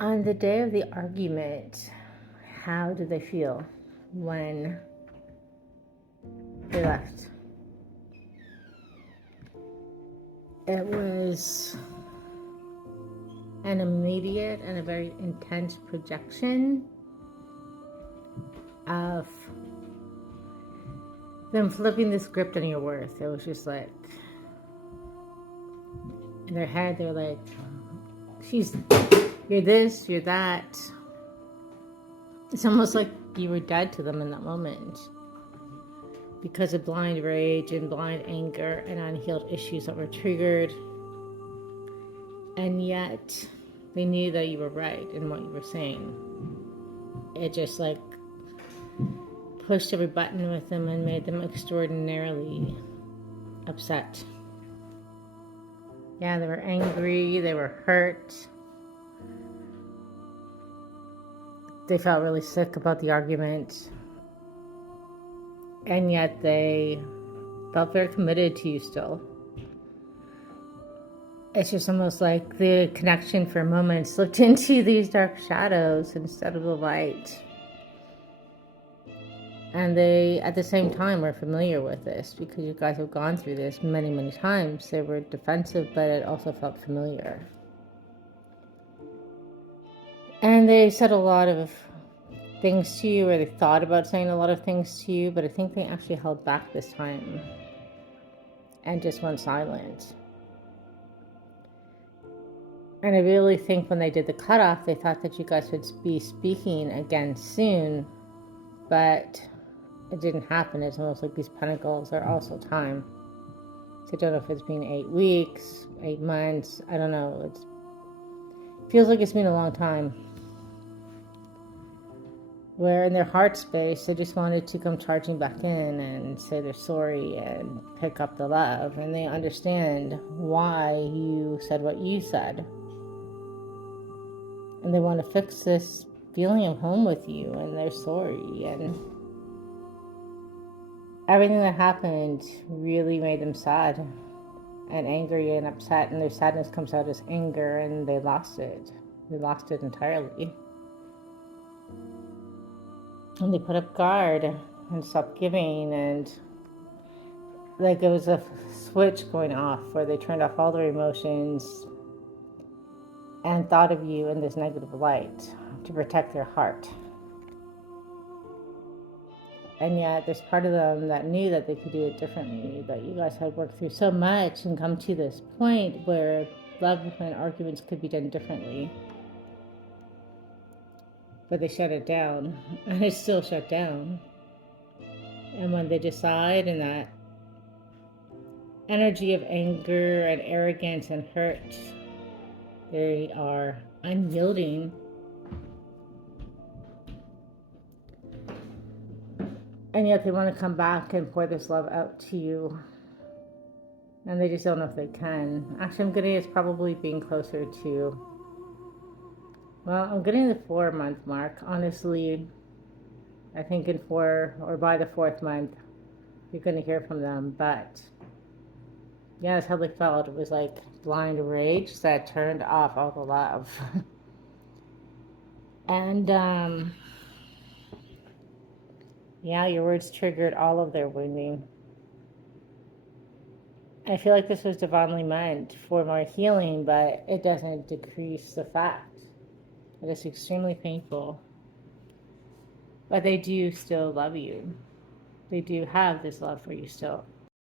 On the day of the argument, how did they feel when they left? It was an immediate and a very intense projection of them flipping the script on your worth. It was just like, in their head, they were like, you're this, you're that. It's almost like you were dead to them in that moment because of blind rage and blind anger and unhealed issues that were triggered. And yet they knew that you were right in what you were saying. It just like pushed every button with them and made them extraordinarily upset. Yeah, they were angry, they were hurt. They felt really sick about the argument. And yet they felt very committed to you still. It's just almost like the connection for a moment slipped into these dark shadows instead of the light. And they, at the same time, were familiar with this because you guys have gone through this many, many times. They were defensive, but it also felt familiar. And they said a lot of things to you, or they thought about saying a lot of things to you, but I think they actually held back this time and just went silent. And I really think when they did the cutoff, they thought that you guys would be speaking again soon, but it didn't happen. It's almost like these pentacles are also time. So I don't know if it's been 8 weeks, 8 months, I don't know. It feels like it's been a long time. Where in their heart space, they just wanted to come charging back in and say they're sorry and pick up the love. And they understand why you said what you said. And they want to fix this feeling of home with you, and they're sorry. And everything that happened really made them sad and angry and upset. And their sadness comes out as anger, and they lost it. They lost it entirely. And they put up guard and stopped giving, and like it was a switch going off where they turned off all their emotions and thought of you in this negative light to protect their heart. And yet there's part of them that knew that they could do it differently, that you guys had worked through so much and come to this point where love and arguments could be done differently. But they shut it down, and it's still shut down. And when they decide in that energy of anger and arrogance and hurt, they are unyielding. And yet they want to come back and pour this love out to you. And they just don't know if they can. Actually, I'm getting it's probably being closer to, well, I'm getting the 4-month mark. Honestly, I think in 4 or by the 4th month, you're going to hear from them. But yeah, that's how they felt. It was like blind rage that turned off all the love. And yeah, your words triggered all of their wounding. I feel like this was divinely meant for more healing, but it doesn't decrease the fact. It is extremely painful. But they do still love you. They do have this love for you still.